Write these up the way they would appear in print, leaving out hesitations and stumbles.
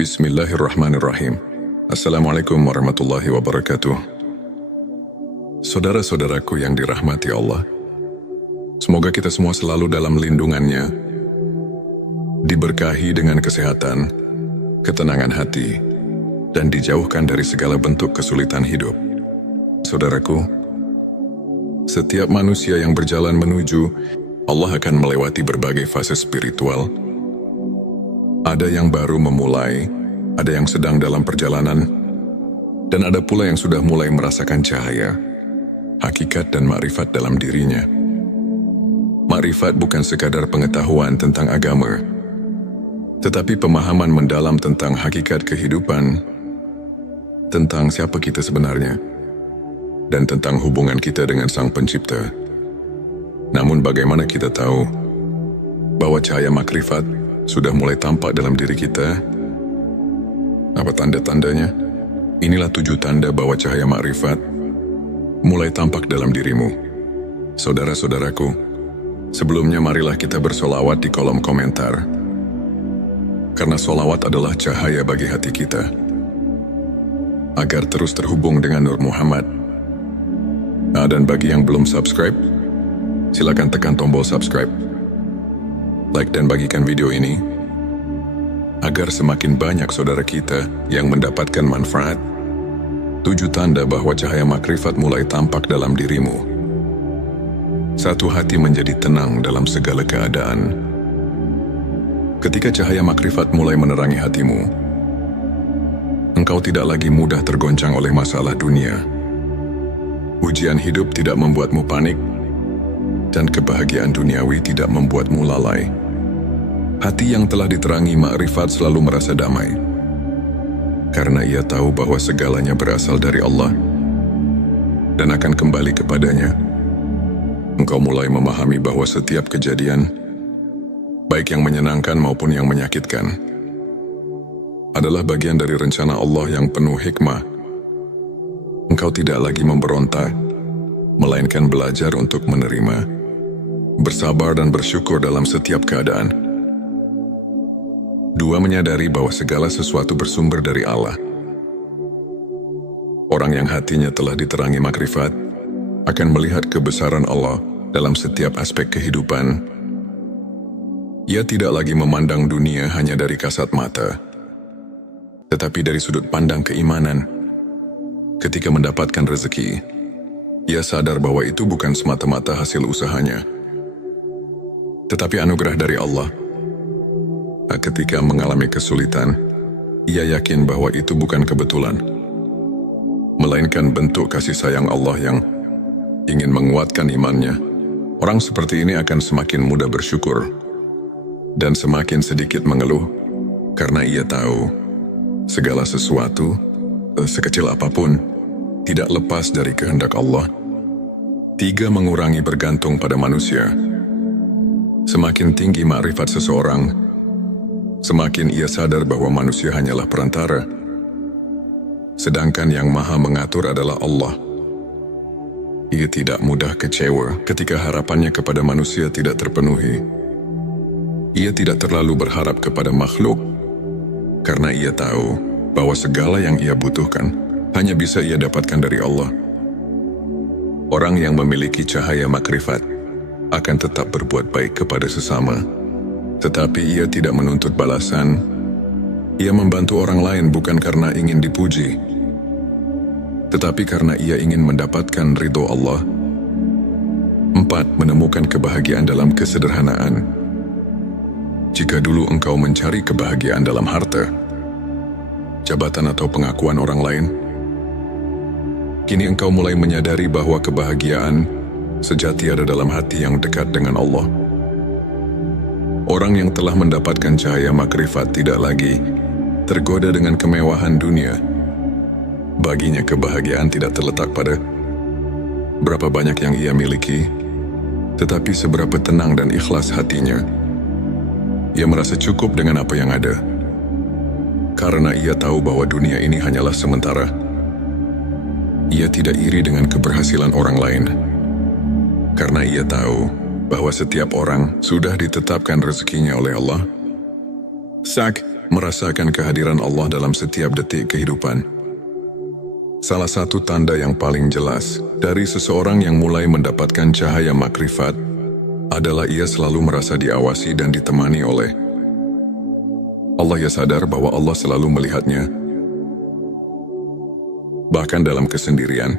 Bismillahirrahmanirrahim. Assalamualaikum warahmatullahi wabarakatuh. Saudara-saudaraku yang dirahmati Allah, semoga kita semua selalu dalam lindungannya, diberkahi dengan kesehatan, ketenangan hati, dan dijauhkan dari segala bentuk kesulitan hidup. Saudaraku, setiap manusia yang berjalan menuju Allah akan melewati berbagai fase spiritual. Ada yang baru memulai, ada yang sedang dalam perjalanan, dan ada pula yang sudah mulai merasakan cahaya, hakikat dan makrifat dalam dirinya. Makrifat bukan sekadar pengetahuan tentang agama, tetapi pemahaman mendalam tentang hakikat kehidupan, tentang siapa kita sebenarnya, dan tentang hubungan kita dengan Sang Pencipta. Namun bagaimana kita tahu bahwa cahaya makrifat sudah mulai tampak dalam diri kita? Apa tanda-tandanya? Inilah 7 tanda bahwa cahaya makrifat mulai tampak dalam dirimu. Saudara-saudaraku, sebelumnya marilah kita bersolawat di kolom komentar. Karena solawat adalah cahaya bagi hati kita, agar terus terhubung dengan Nur Muhammad. Dan bagi yang belum subscribe, silakan tekan tombol subscribe, like dan bagikan video ini, agar semakin banyak saudara kita yang mendapatkan manfaat. 7 tanda bahwa cahaya makrifat mulai tampak dalam dirimu. 1. Hati menjadi tenang dalam segala keadaan. Ketika cahaya makrifat mulai menerangi hatimu, engkau tidak lagi mudah tergoncang oleh masalah dunia. Ujian hidup tidak membuatmu panik, dan kebahagiaan duniawi tidak membuatmu lalai. Hati yang telah diterangi makrifat selalu merasa damai, karena ia tahu bahwa segalanya berasal dari Allah dan akan kembali kepadanya. Engkau mulai memahami bahwa setiap kejadian, baik yang menyenangkan maupun yang menyakitkan, adalah bagian dari rencana Allah yang penuh hikmah. Engkau tidak lagi memberontak, melainkan belajar untuk menerima, bersabar dan bersyukur dalam setiap keadaan. 2. Menyadari bahwa segala sesuatu bersumber dari Allah. Orang yang hatinya telah diterangi makrifat akan melihat kebesaran Allah dalam setiap aspek kehidupan. Ia tidak lagi memandang dunia hanya dari kasat mata, tetapi dari sudut pandang keimanan. Ketika mendapatkan rezeki, ia sadar bahwa itu bukan semata-mata hasil usahanya, tetapi anugerah dari Allah. Ketika mengalami kesulitan, ia yakin bahwa itu bukan kebetulan, melainkan bentuk kasih sayang Allah yang ingin menguatkan imannya. Orang seperti ini akan semakin mudah bersyukur dan semakin sedikit mengeluh, karena ia tahu segala sesuatu, sekecil apapun, tidak lepas dari kehendak Allah. 3. Mengurangi bergantung pada manusia. Semakin tinggi makrifat seseorang, semakin ia sadar bahwa manusia hanyalah perantara, sedangkan yang maha mengatur adalah Allah. Ia tidak mudah kecewa ketika harapannya kepada manusia tidak terpenuhi. Ia tidak terlalu berharap kepada makhluk, karena ia tahu bahwa segala yang ia butuhkan hanya bisa ia dapatkan dari Allah. Orang yang memiliki cahaya makrifat akan tetap berbuat baik kepada sesama, tetapi ia tidak menuntut balasan. Ia membantu orang lain bukan karena ingin dipuji, tetapi karena ia ingin mendapatkan ridho Allah. 4. Menemukan kebahagiaan dalam kesederhanaan. Jika dulu engkau mencari kebahagiaan dalam harta, jabatan atau pengakuan orang lain, kini engkau mulai menyadari bahwa kebahagiaan sejati ada dalam hati yang dekat dengan Allah. Orang yang telah mendapatkan cahaya makrifat tidak lagi tergoda dengan kemewahan dunia. Baginya kebahagiaan tidak terletak pada berapa banyak yang ia miliki, tetapi seberapa tenang dan ikhlas hatinya. Ia merasa cukup dengan apa yang ada, karena ia tahu bahwa dunia ini hanyalah sementara. Ia tidak iri dengan keberhasilan orang lain, karena ia tahu bahwa setiap orang sudah ditetapkan rezekinya oleh Allah. merasakan kehadiran Allah dalam setiap detik kehidupan. Salah satu tanda yang paling jelas dari seseorang yang mulai mendapatkan cahaya makrifat adalah ia selalu merasa diawasi dan ditemani oleh Allah. Ia sadar bahwa Allah selalu melihatnya. Bahkan dalam kesendirian,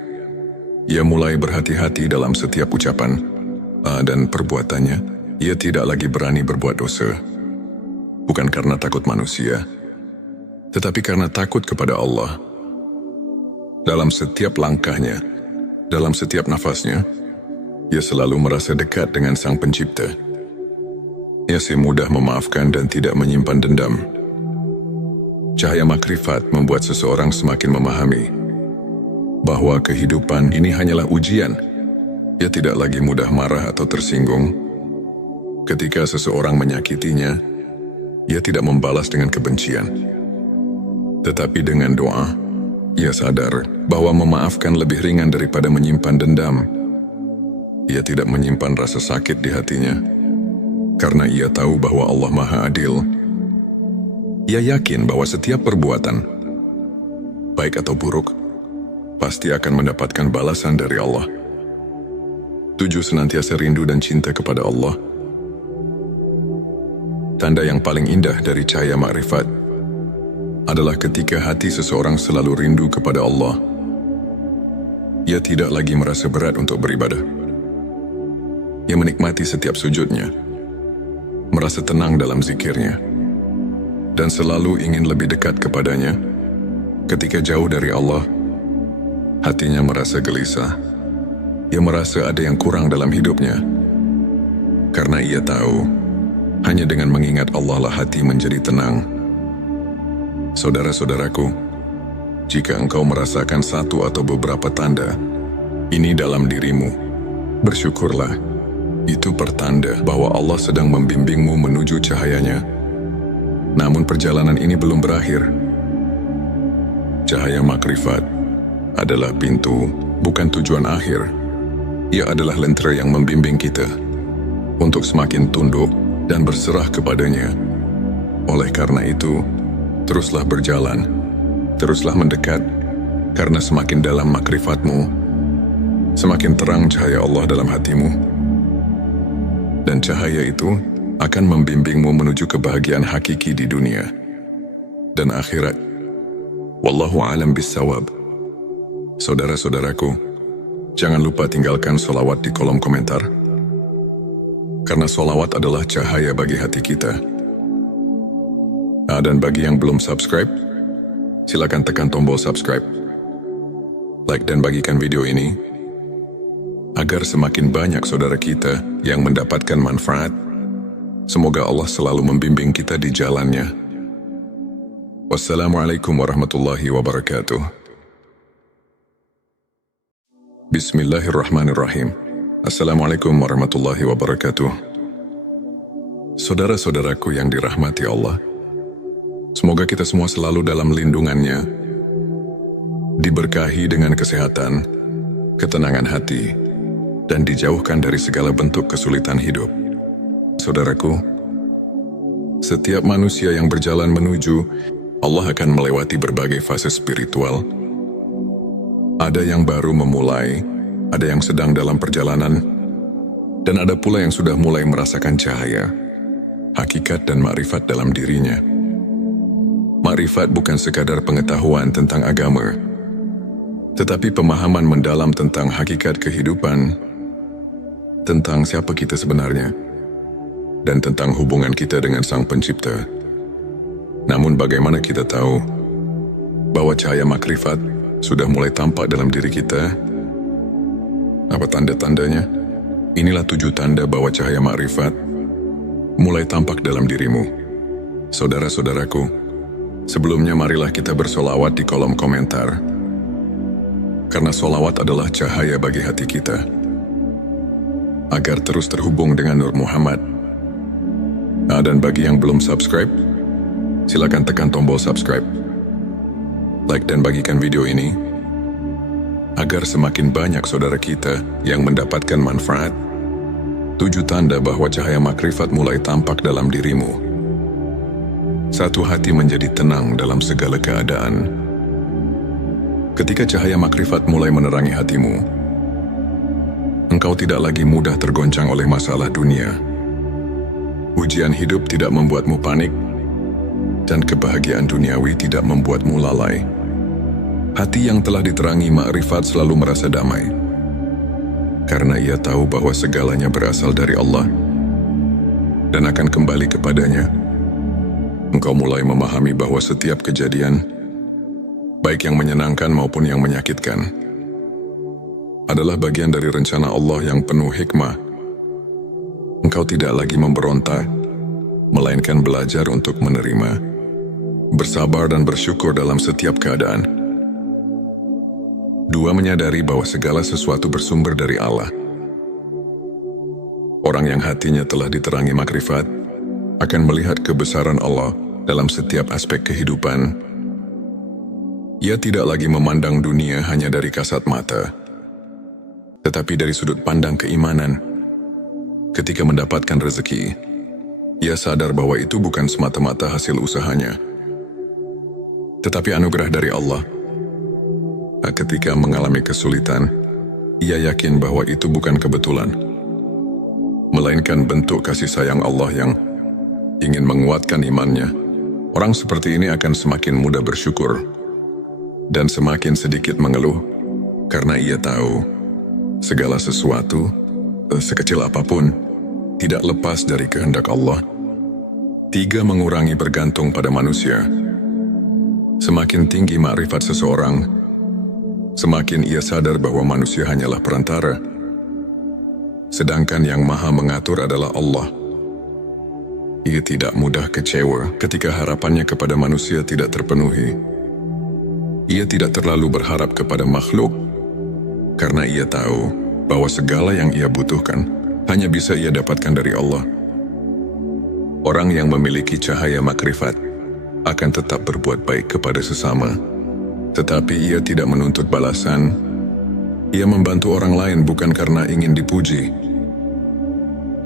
ia mulai berhati-hati dalam setiap ucapan dan perbuatannya. Ia tidak lagi berani berbuat dosa. Bukan karena takut manusia, tetapi karena takut kepada Allah. Dalam setiap langkahnya, dalam setiap nafasnya, ia selalu merasa dekat dengan Sang Pencipta. Ia mudah memaafkan dan tidak menyimpan dendam. Cahaya makrifat membuat seseorang semakin memahami bahwa kehidupan ini hanyalah ujian. Ia tidak lagi mudah marah atau tersinggung. Ketika seseorang menyakitinya, ia tidak membalas dengan kebencian. Tetapi dengan doa, ia sadar bahwa memaafkan lebih ringan daripada menyimpan dendam. Ia tidak menyimpan rasa sakit di hatinya, karena ia tahu bahwa Allah Maha Adil. Ia yakin bahwa setiap perbuatan, baik atau buruk, pasti akan mendapatkan balasan dari Allah. 7. Senantiasa rindu dan cinta kepada Allah. Tanda yang paling indah dari cahaya makrifat adalah ketika hati seseorang selalu rindu kepada Allah. Ia tidak lagi merasa berat untuk beribadah. Ia menikmati setiap sujudnya, merasa tenang dalam zikirnya, dan selalu ingin lebih dekat kepadanya. Ketika jauh dari Allah, hatinya merasa gelisah. Ia merasa ada yang kurang dalam hidupnya, karena ia tahu hanya dengan mengingat Allah lah hati menjadi tenang. Saudara-saudaraku, jika engkau merasakan satu atau beberapa tanda ini dalam dirimu, bersyukurlah. Itu pertanda bahwa Allah sedang membimbingmu menuju cahayanya. Namun perjalanan ini belum berakhir. Cahaya makrifat adalah pintu, bukan tujuan akhir. Ia adalah lentera yang membimbing kita untuk semakin tunduk dan berserah kepadanya. Oleh karena itu, teruslah berjalan, teruslah mendekat, karena semakin dalam makrifatmu, semakin terang cahaya Allah dalam hatimu. Dan cahaya itu akan membimbingmu menuju kebahagiaan hakiki di dunia dan akhirat. Wallahu a'lam bissawab. Saudara-saudaraku, jangan lupa tinggalkan sholawat di kolom komentar, karena sholawat adalah cahaya bagi hati kita. Dan bagi yang belum subscribe, silakan tekan tombol subscribe, like dan bagikan video ini, agar semakin banyak saudara kita yang mendapatkan manfaat. Semoga Allah selalu membimbing kita di jalannya. Wassalamualaikum warahmatullahi wabarakatuh. Bismillahirrahmanirrahim. Assalamualaikum warahmatullahi wabarakatuh. Saudara-saudaraku yang dirahmati Allah, semoga kita semua selalu dalam lindungannya, diberkahi dengan kesehatan, ketenangan hati, dan dijauhkan dari segala bentuk kesulitan hidup. Saudaraku, setiap manusia yang berjalan menuju Allah akan melewati berbagai fase spiritual. Ada yang baru memulai, ada yang sedang dalam perjalanan, dan ada pula yang sudah mulai merasakan cahaya, hakikat dan makrifat dalam dirinya. Makrifat bukan sekadar pengetahuan tentang agama, tetapi pemahaman mendalam tentang hakikat kehidupan, tentang siapa kita sebenarnya, dan tentang hubungan kita dengan Sang Pencipta. Namun bagaimana kita tahu bahwa cahaya makrifat sudah mulai tampak dalam diri kita? Apa tanda-tandanya? Inilah 7 tanda bahwa cahaya makrifat mulai tampak dalam dirimu. Saudara-saudaraku, sebelumnya marilah kita bersolawat di kolom komentar, karena solawat adalah cahaya bagi hati kita, agar terus terhubung dengan Nur Muhammad. Dan bagi yang belum subscribe, silakan tekan tombol subscribe, like dan bagikan video ini, agar semakin banyak saudara kita yang mendapatkan manfaat. 7 tanda bahwa cahaya makrifat mulai tampak dalam dirimu. Satu hati menjadi tenang dalam segala keadaan. Ketika cahaya makrifat mulai menerangi hatimu, engkau tidak lagi mudah tergoncang oleh masalah dunia. Ujian hidup tidak membuatmu panik, dan kebahagiaan duniawi tidak membuatmu lalai. Hati yang telah diterangi makrifat selalu merasa damai, karena ia tahu bahwa segalanya berasal dari Allah dan akan kembali kepadanya. Engkau mulai memahami bahwa setiap kejadian, baik yang menyenangkan maupun yang menyakitkan, adalah bagian dari rencana Allah yang penuh hikmah. Engkau tidak lagi memberontak, melainkan belajar untuk menerima, bersabar dan bersyukur dalam setiap keadaan. Dua, menyadari bahwa segala sesuatu bersumber dari Allah. Orang yang hatinya telah diterangi makrifat akan melihat kebesaran Allah dalam setiap aspek kehidupan. Ia tidak lagi memandang dunia hanya dari kasat mata, tetapi dari sudut pandang keimanan. Ketika mendapatkan rezeki, ia sadar bahwa itu bukan semata-mata hasil usahanya, tetapi anugerah dari Allah. Ketika mengalami kesulitan, ia yakin bahwa itu bukan kebetulan, melainkan bentuk kasih sayang Allah yang ingin menguatkan imannya. Orang seperti ini akan semakin mudah bersyukur dan semakin sedikit mengeluh, karena ia tahu segala sesuatu, sekecil apapun, tidak lepas dari kehendak Allah. 3, mengurangi bergantung pada manusia. Semakin tinggi makrifat seseorang, semakin ia sadar bahwa manusia hanyalah perantara, sedangkan yang maha mengatur adalah Allah. Ia tidak mudah kecewa ketika harapannya kepada manusia tidak terpenuhi. Ia tidak terlalu berharap kepada makhluk, karena ia tahu bahwa segala yang ia butuhkan hanya bisa ia dapatkan dari Allah. Orang yang memiliki cahaya makrifat akan tetap berbuat baik kepada sesama, tetapi ia tidak menuntut balasan. Ia membantu orang lain bukan karena ingin dipuji,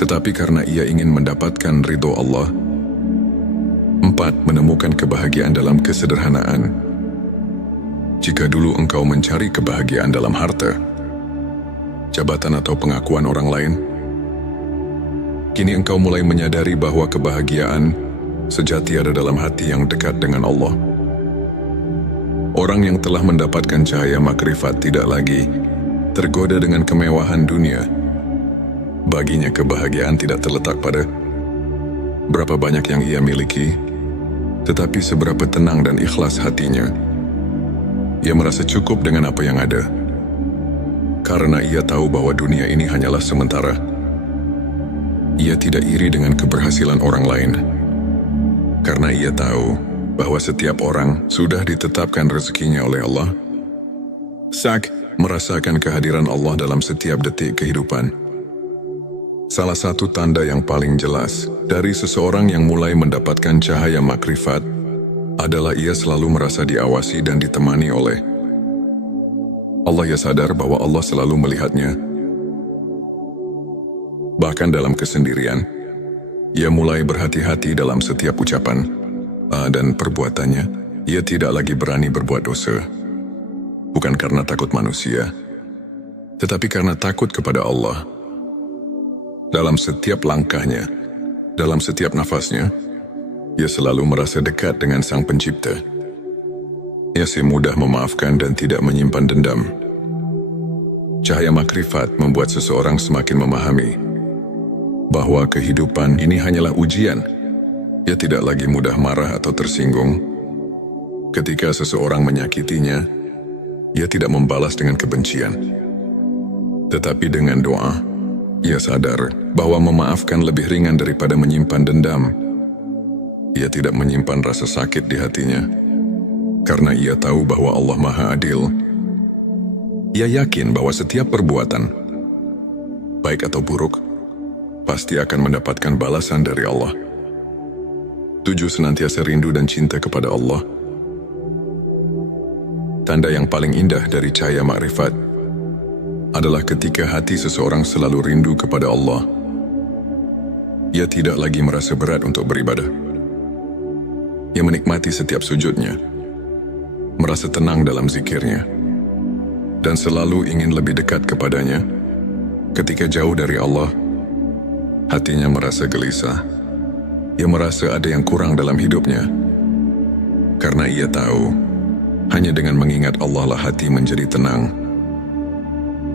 tetapi karena ia ingin mendapatkan ridho Allah. 4, menemukan kebahagiaan dalam kesederhanaan. Jika dulu engkau mencari kebahagiaan dalam harta, jabatan atau pengakuan orang lain, kini engkau mulai menyadari bahwa kebahagiaan sejati ada dalam hati yang dekat dengan Allah. Orang yang telah mendapatkan cahaya makrifat tidak lagi tergoda dengan kemewahan dunia. Baginya kebahagiaan tidak terletak pada berapa banyak yang ia miliki, tetapi seberapa tenang dan ikhlas hatinya. Ia merasa cukup dengan apa yang ada, karena ia tahu bahwa dunia ini hanyalah sementara. Ia tidak iri dengan keberhasilan orang lain, karena ia tahu bahwa setiap orang sudah ditetapkan rezekinya oleh Allah. Sak, merasakan kehadiran Allah dalam setiap detik kehidupan. Salah satu tanda yang paling jelas dari seseorang yang mulai mendapatkan cahaya makrifat adalah ia selalu merasa diawasi dan ditemani oleh Allah. Ia sadar bahwa Allah selalu melihatnya. Bahkan dalam kesendirian, ia mulai berhati-hati dalam setiap ucapan dan perbuatannya. Ia tidak lagi berani berbuat dosa, bukan karena takut manusia, tetapi karena takut kepada Allah. Dalam setiap langkahnya, dalam setiap nafasnya, ia selalu merasa dekat dengan Sang Pencipta. Ia mudah memaafkan dan tidak menyimpan dendam. Cahaya makrifat membuat seseorang semakin memahami bahwa kehidupan ini hanyalah ujian. Ia tidak lagi mudah marah atau tersinggung. Ketika seseorang menyakitinya, ia tidak membalas dengan kebencian, tetapi dengan doa. Ia sadar bahwa memaafkan lebih ringan daripada menyimpan dendam. Ia tidak menyimpan rasa sakit di hatinya, karena ia tahu bahwa Allah Maha Adil. Ia yakin bahwa setiap perbuatan, baik atau buruk, pasti akan mendapatkan balasan dari Allah. 7, senantiasa rindu dan cinta kepada Allah. Tanda yang paling indah dari cahaya makrifat adalah ketika hati seseorang selalu rindu kepada Allah. Ia tidak lagi merasa berat untuk beribadah. Ia menikmati setiap sujudnya, merasa tenang dalam zikirnya, dan selalu ingin lebih dekat kepadanya. Ketika jauh dari Allah, hatinya merasa gelisah. Ia merasa ada yang kurang dalam hidupnya. Karena ia tahu, hanya dengan mengingat Allah lah hati menjadi tenang.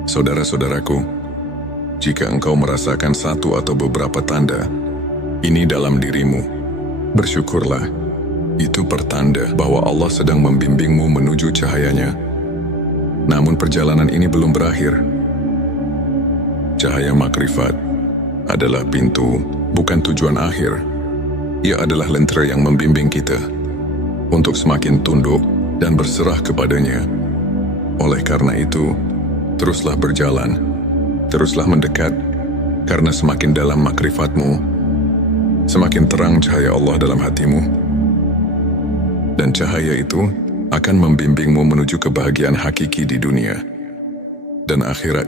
Saudara-saudaraku, jika engkau merasakan satu atau beberapa tanda ini dalam dirimu, bersyukurlah. Itu pertanda bahwa Allah sedang membimbingmu menuju cahayanya. Namun perjalanan ini belum berakhir. Cahaya makrifat adalah pintu, bukan tujuan akhir. Ia adalah lentera yang membimbing kita untuk semakin tunduk dan berserah kepadanya. Oleh karena itu, teruslah berjalan, teruslah mendekat, karena semakin dalam makrifatmu, semakin terang cahaya Allah dalam hatimu. Dan cahaya itu akan membimbingmu menuju kebahagiaan hakiki di dunia dan akhirat.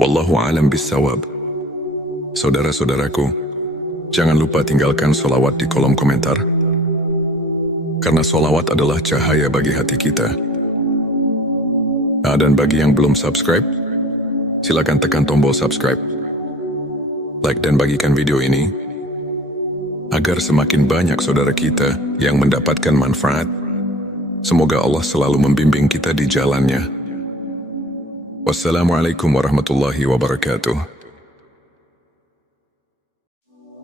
Wallahu a'lam bissawab. Saudara-saudaraku, jangan lupa tinggalkan sholawat di kolom komentar. Karena sholawat adalah cahaya bagi hati kita. Dan bagi yang belum subscribe, silakan tekan tombol subscribe. Like dan bagikan video ini, agar semakin banyak saudara kita yang mendapatkan manfaat. Semoga Allah selalu membimbing kita di jalannya. Wassalamualaikum warahmatullahi wabarakatuh.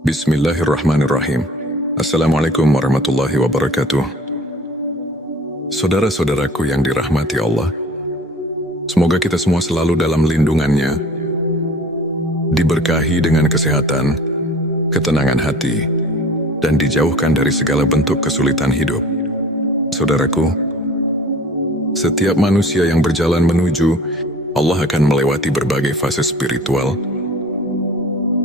Bismillahirrahmanirrahim. Assalamualaikum warahmatullahi wabarakatuh. Saudara-saudaraku yang dirahmati Allah, semoga kita semua selalu dalam lindungannya, diberkahi dengan kesehatan, ketenangan hati, dan dijauhkan dari segala bentuk kesulitan hidup. Saudaraku, setiap manusia yang berjalan menuju Allah akan melewati berbagai fase spiritual.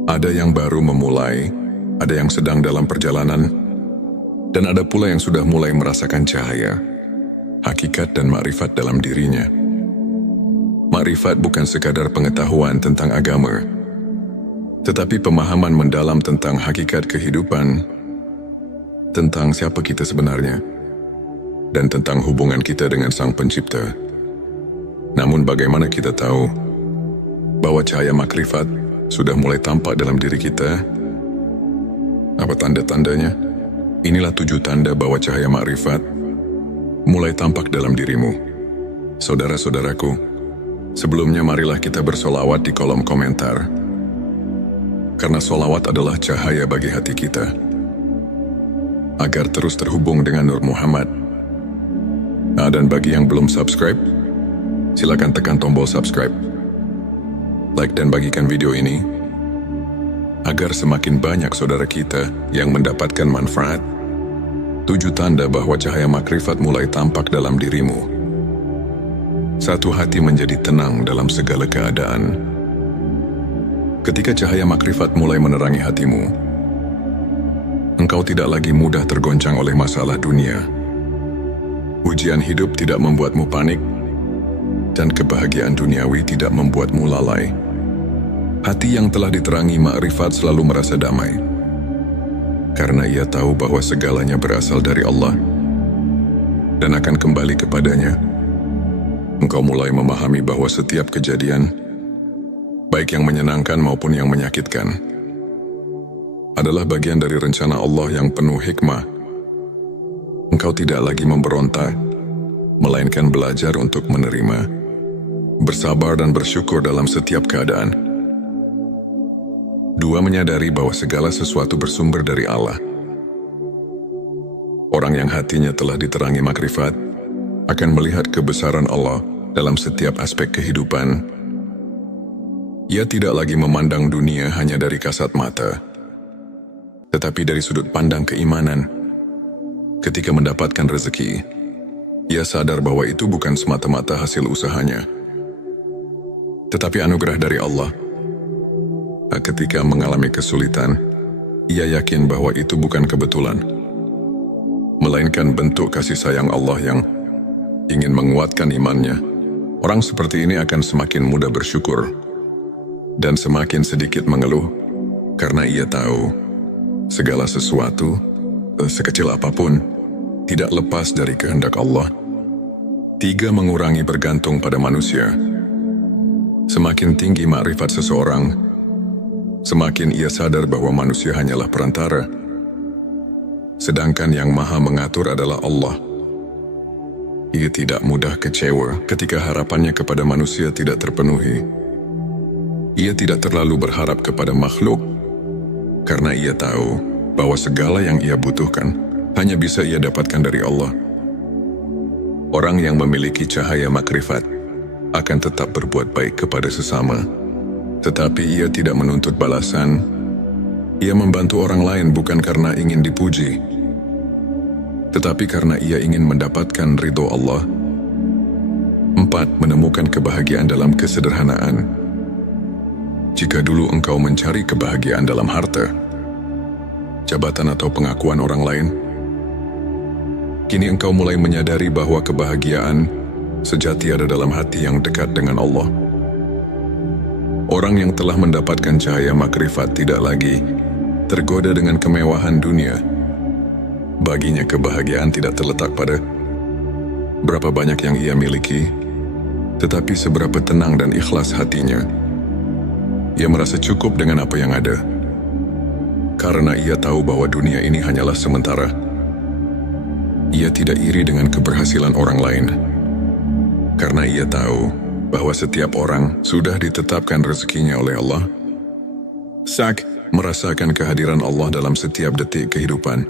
Ada yang baru memulai, ada yang sedang dalam perjalanan, dan ada pula yang sudah mulai merasakan cahaya, hakikat dan makrifat dalam dirinya. Makrifat bukan sekadar pengetahuan tentang agama, tetapi pemahaman mendalam tentang hakikat kehidupan, tentang siapa kita sebenarnya, dan tentang hubungan kita dengan Sang Pencipta. Namun bagaimana kita tahu bahwa cahaya makrifat sudah mulai tampak dalam diri kita? Apa tanda-tandanya? Inilah 7 tanda bahwa cahaya makrifat mulai tampak dalam dirimu. Saudara-saudaraku, sebelumnya marilah kita bersolawat di kolom komentar. Karena solawat adalah cahaya bagi hati kita, agar terus terhubung dengan Nur Muhammad. Dan bagi yang belum subscribe, silakan tekan tombol subscribe. Like dan bagikan video ini, agar semakin banyak saudara kita yang mendapatkan manfaat. 7 tanda bahwa cahaya makrifat mulai tampak dalam dirimu. 1. Hati menjadi tenang dalam segala keadaan. Ketika cahaya makrifat mulai menerangi hatimu, engkau tidak lagi mudah tergoncang oleh masalah dunia. Ujian hidup tidak membuatmu panik, dan kebahagiaan duniawi tidak membuatmu lalai. Hati yang telah diterangi makrifat selalu merasa damai, karena ia tahu bahwa segalanya berasal dari Allah dan akan kembali kepadanya. Engkau mulai memahami bahwa setiap kejadian, baik yang menyenangkan maupun yang menyakitkan, adalah bagian dari rencana Allah yang penuh hikmah. Engkau tidak lagi memberontak, melainkan belajar untuk menerima, bersabar dan bersyukur dalam setiap keadaan. 2. Menyadari bahwa segala sesuatu bersumber dari Allah. Orang yang hatinya telah diterangi makrifat akan melihat kebesaran Allah dalam setiap aspek kehidupan. Ia tidak lagi memandang dunia hanya dari kasat mata, tetapi dari sudut pandang keimanan. Ketika mendapatkan rezeki, ia sadar bahwa itu bukan semata-mata hasil usahanya, tetapi anugerah dari Allah. Ketika mengalami kesulitan, ia yakin bahwa itu bukan kebetulan, melainkan bentuk kasih sayang Allah yang ingin menguatkan imannya. Orang seperti ini akan semakin mudah bersyukur dan semakin sedikit mengeluh, karena ia tahu segala sesuatu sekecil apapun, tidak lepas dari kehendak Allah. 3. Mengurangi bergantung pada manusia. Semakin tinggi makrifat seseorang, semakin ia sadar bahwa manusia hanyalah perantara, sedangkan yang maha mengatur adalah Allah. Ia tidak mudah kecewa ketika harapannya kepada manusia tidak terpenuhi. Ia tidak terlalu berharap kepada makhluk, karena ia tahu bahwa segala yang ia butuhkan hanya bisa ia dapatkan dari Allah. Orang yang memiliki cahaya makrifat akan tetap berbuat baik kepada sesama, tetapi ia tidak menuntut balasan. Ia membantu orang lain bukan karena ingin dipuji, tetapi karena ia ingin mendapatkan ridho Allah. 4. Menemukan kebahagiaan dalam kesederhanaan. Jika dulu engkau mencari kebahagiaan dalam harta, jabatan atau pengakuan orang lain, kini engkau mulai menyadari bahwa kebahagiaan sejati ada dalam hati yang dekat dengan Allah. Orang yang telah mendapatkan cahaya makrifat tidak lagi tergoda dengan kemewahan dunia. Baginya kebahagiaan tidak terletak pada berapa banyak yang ia miliki, tetapi seberapa tenang dan ikhlas hatinya. Ia merasa cukup dengan apa yang ada, karena ia tahu bahwa dunia ini hanyalah sementara. Ia tidak iri dengan keberhasilan orang lain, karena ia tahu bahwa setiap orang sudah ditetapkan rezekinya oleh Allah. Merasakan kehadiran Allah dalam setiap detik kehidupan.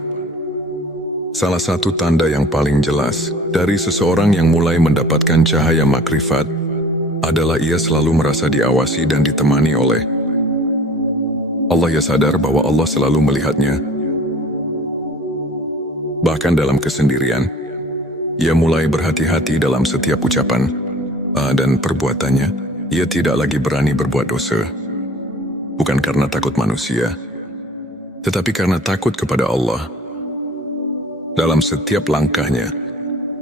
Salah satu tanda yang paling jelas dari seseorang yang mulai mendapatkan cahaya makrifat adalah ia selalu merasa diawasi dan ditemani oleh Allah. Ia sadar bahwa Allah selalu melihatnya. Bahkan dalam kesendirian, ia mulai berhati-hati dalam setiap ucapan dan perbuatannya. Ia tidak lagi berani berbuat dosa, bukan karena takut manusia, tetapi karena takut kepada Allah. Dalam setiap langkahnya,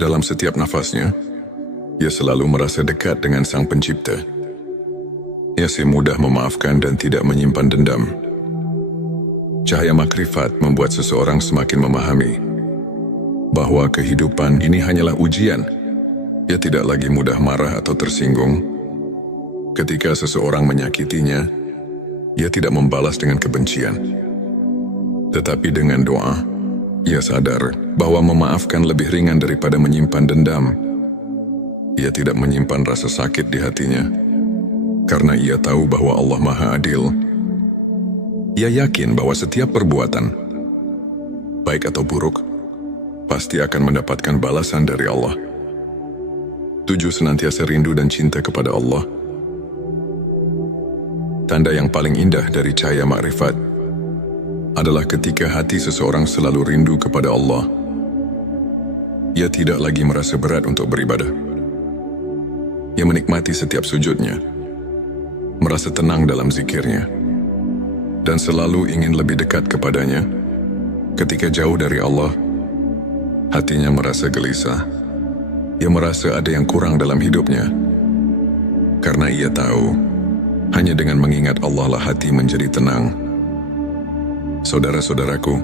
dalam setiap nafasnya, ia selalu merasa dekat dengan Sang Pencipta. Ia mudah memaafkan dan tidak menyimpan dendam. Cahaya makrifat membuat seseorang semakin memahami bahwa kehidupan ini hanyalah ujian. Ia tidak lagi mudah marah atau tersinggung. Ketika seseorang menyakitinya, ia tidak membalas dengan kebencian, tetapi dengan doa. Ia sadar bahwa memaafkan lebih ringan daripada menyimpan dendam. Ia tidak menyimpan rasa sakit di hatinya, karena ia tahu bahwa Allah Maha Adil. Ia yakin bahwa setiap perbuatan, baik atau buruk, pasti akan mendapatkan balasan dari Allah. 7. Senantiasa rindu dan cinta kepada Allah. Tanda yang paling indah dari cahaya makrifat adalah ketika hati seseorang selalu rindu kepada Allah. Ia tidak lagi merasa berat untuk beribadah. Ia menikmati setiap sujudnya, merasa tenang dalam zikirnya, dan selalu ingin lebih dekat kepadanya. Ketika jauh dari Allah, hatinya merasa gelisah. Ia merasa ada yang kurang dalam hidupnya, karena ia tahu hanya dengan mengingat Allah lah hati menjadi tenang. Saudara-saudaraku,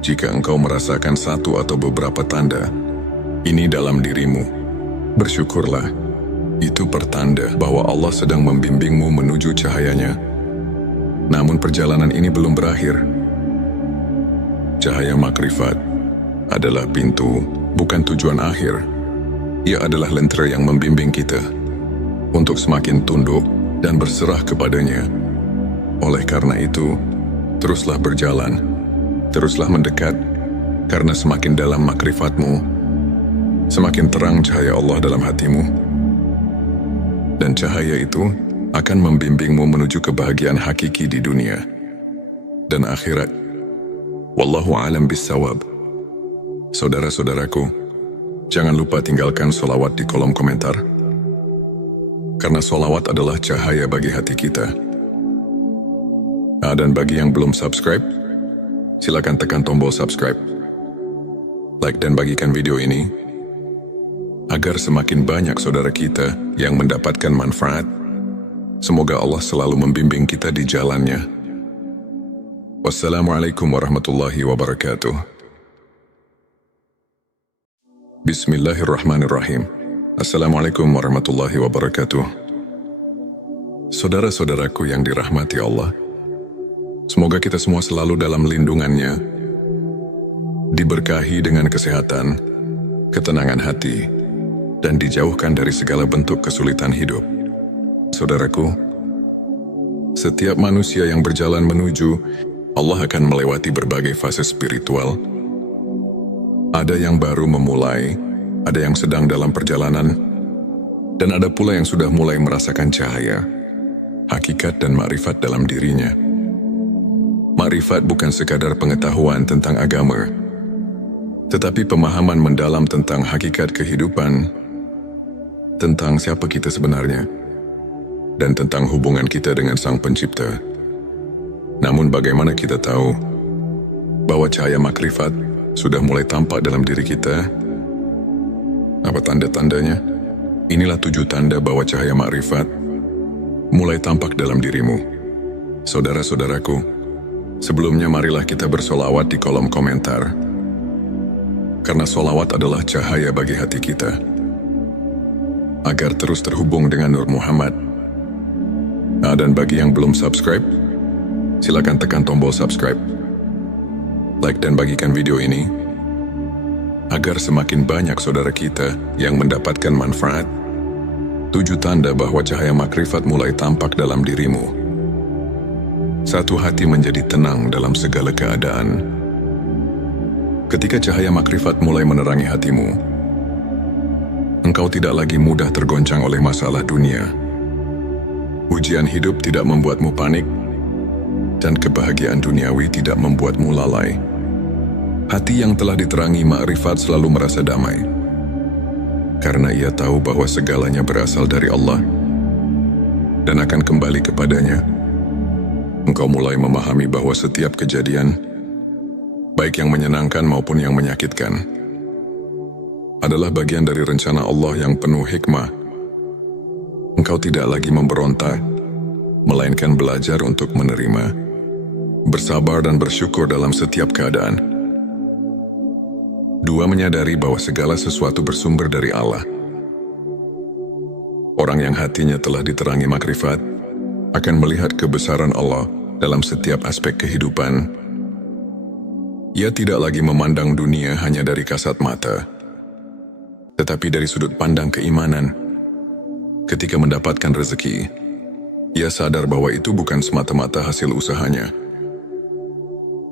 jika engkau merasakan satu atau beberapa tanda ini dalam dirimu, bersyukurlah. Itu pertanda bahwa Allah sedang membimbingmu menuju cahayanya. Namun perjalanan ini belum berakhir. Cahaya makrifat adalah pintu, bukan tujuan akhir. Ia adalah lentera yang membimbing kita untuk semakin tunduk dan berserah kepadanya. Oleh karena itu, teruslah berjalan, teruslah mendekat, karena semakin dalam makrifatmu, semakin terang cahaya Allah dalam hatimu. Dan cahaya itu akan membimbingmu menuju kebahagiaan hakiki di dunia dan akhirat. Wallahu a'lam bissawab. Saudara-saudaraku, jangan lupa tinggalkan sholawat di kolom komentar, karena sholawat adalah cahaya bagi hati kita. Dan bagi yang belum subscribe, silakan tekan tombol subscribe, like dan bagikan video ini, agar semakin banyak saudara kita yang mendapatkan manfaat. Semoga Allah selalu membimbing kita di jalannya. Wassalamualaikum warahmatullahi wabarakatuh. Bismillahirrahmanirrahim. Assalamualaikum warahmatullahi wabarakatuh. Saudara-saudaraku yang dirahmati Allah, semoga kita semua selalu dalam lindungannya, diberkahi dengan kesehatan, ketenangan hati, dan dijauhkan dari segala bentuk kesulitan hidup. Saudaraku, setiap manusia yang berjalan menuju Allah akan melewati berbagai fase spiritual. Ada yang baru memulai, ada yang sedang dalam perjalanan, dan ada pula yang sudah mulai merasakan cahaya, hakikat dan makrifat dalam dirinya. Makrifat bukan sekadar pengetahuan tentang agama, tetapi pemahaman mendalam tentang hakikat kehidupan, tentang siapa kita sebenarnya, dan tentang hubungan kita dengan Sang Pencipta. Namun bagaimana kita tahu bahwa cahaya makrifat sudah mulai tampak dalam diri kita? Apa tanda-tandanya? Inilah 7 tanda bahwa cahaya makrifat mulai tampak dalam dirimu. Saudara-saudaraku, sebelumnya marilah kita bersolawat di kolom komentar. Karena solawat adalah cahaya bagi hati kita. Agar terus terhubung dengan Nur Muhammad. Dan bagi yang belum subscribe, silakan tekan tombol subscribe. Like dan bagikan video ini agar semakin banyak saudara kita yang mendapatkan manfaat. 7 tanda bahwa cahaya makrifat mulai tampak dalam dirimu. 1. Hati menjadi tenang dalam segala keadaan. Ketika cahaya makrifat mulai menerangi hatimu, engkau tidak lagi mudah tergoncang oleh masalah dunia. Ujian hidup tidak membuatmu panik, dan kebahagiaan duniawi tidak membuatmu lalai. Hati yang telah diterangi makrifat selalu merasa damai, karena ia tahu bahwa segalanya berasal dari Allah dan akan kembali kepadanya. Engkau mulai memahami bahwa setiap kejadian, baik yang menyenangkan maupun yang menyakitkan, adalah bagian dari rencana Allah yang penuh hikmah. Engkau tidak lagi memberontak, melainkan belajar untuk menerima, bersabar dan bersyukur dalam setiap keadaan. 2. Menyadari bahwa segala sesuatu bersumber dari Allah. Orang yang hatinya telah diterangi makrifat akan melihat kebesaran Allah dalam setiap aspek kehidupan. Ia tidak lagi memandang dunia hanya dari kasat mata, tetapi dari sudut pandang keimanan. Ketika mendapatkan rezeki, ia sadar bahwa itu bukan semata-mata hasil usahanya,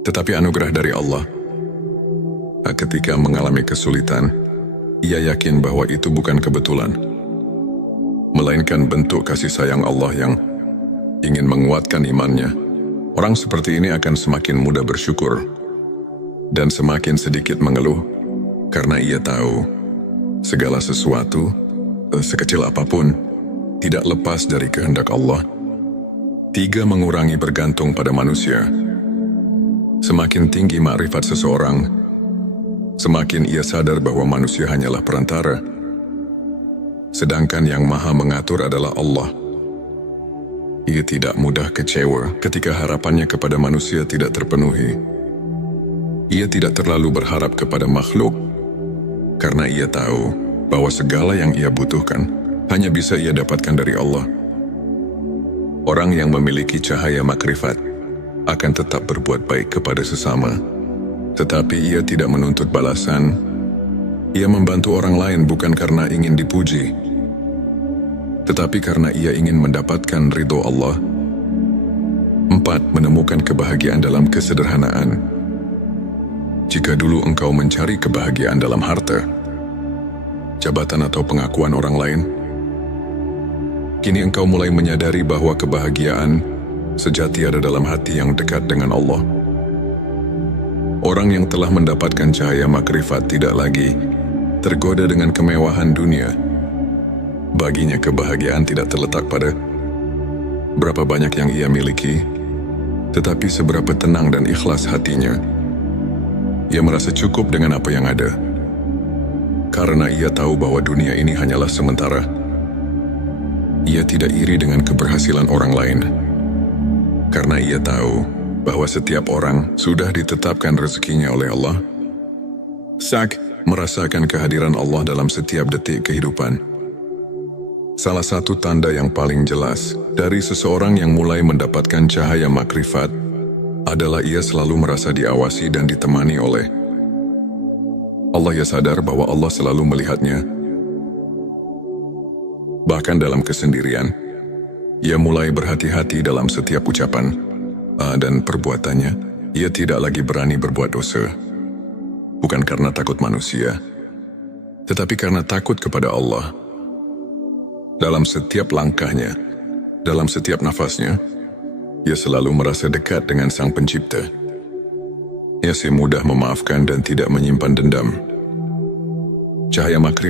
tetapi anugerah dari Allah. Ketika mengalami kesulitan, ia yakin bahwa itu bukan kebetulan, melainkan bentuk kasih sayang Allah yang ingin menguatkan imannya. Orang seperti ini akan semakin mudah bersyukur dan semakin sedikit mengeluh, karena ia tahu segala sesuatu, sekecil apapun, tidak lepas dari kehendak Allah. 3. Mengurangi bergantung pada manusia. Semakin tinggi makrifat seseorang, semakin ia sadar bahwa manusia hanyalah perantara, sedangkan yang maha mengatur adalah Allah. Ia tidak mudah kecewa ketika harapannya kepada manusia tidak terpenuhi. Ia tidak terlalu berharap kepada makhluk, karena ia tahu bahwa segala yang ia butuhkan hanya bisa ia dapatkan dari Allah. Orang yang memiliki cahaya makrifat akan tetap berbuat baik kepada sesama, tetapi ia tidak menuntut balasan. Ia membantu orang lain bukan karena ingin dipuji, tetapi karena ia ingin mendapatkan ridho Allah. 4. Menemukan kebahagiaan dalam kesederhanaan. Jika dulu engkau mencari kebahagiaan dalam harta, jabatan atau pengakuan orang lain, kini engkau mulai menyadari bahwa kebahagiaan sejati ada dalam hati yang dekat dengan Allah. Orang yang telah mendapatkan cahaya makrifat tidak lagi tergoda dengan kemewahan dunia. Baginya kebahagiaan tidak terletak pada berapa banyak yang ia miliki, tetapi seberapa tenang dan ikhlas hatinya. Ia merasa cukup dengan apa yang ada, karena ia tahu bahwa dunia ini hanyalah sementara. Ia tidak iri dengan keberhasilan orang lain, karena ia tahu bahwa setiap orang sudah ditetapkan rezekinya oleh Allah. merasakan kehadiran Allah dalam setiap detik kehidupan. Salah satu tanda yang paling jelas dari seseorang yang mulai mendapatkan cahaya makrifat adalah ia selalu merasa diawasi dan ditemani oleh Allah. Ia sadar bahwa Allah selalu melihatnya. Bahkan dalam kesendirian, ia mulai berhati-hati dalam setiap ucapan dan perbuatannya. Ia tidak lagi berani berbuat dosa. Bukan karena takut manusia, tetapi karena takut kepada Allah. Dalam setiap langkahnya, dalam setiap nafasnya, ia selalu merasa dekat dengan Sang Pencipta. Ia mudah memaafkan dan tidak menyimpan dendam. Cahaya makrifat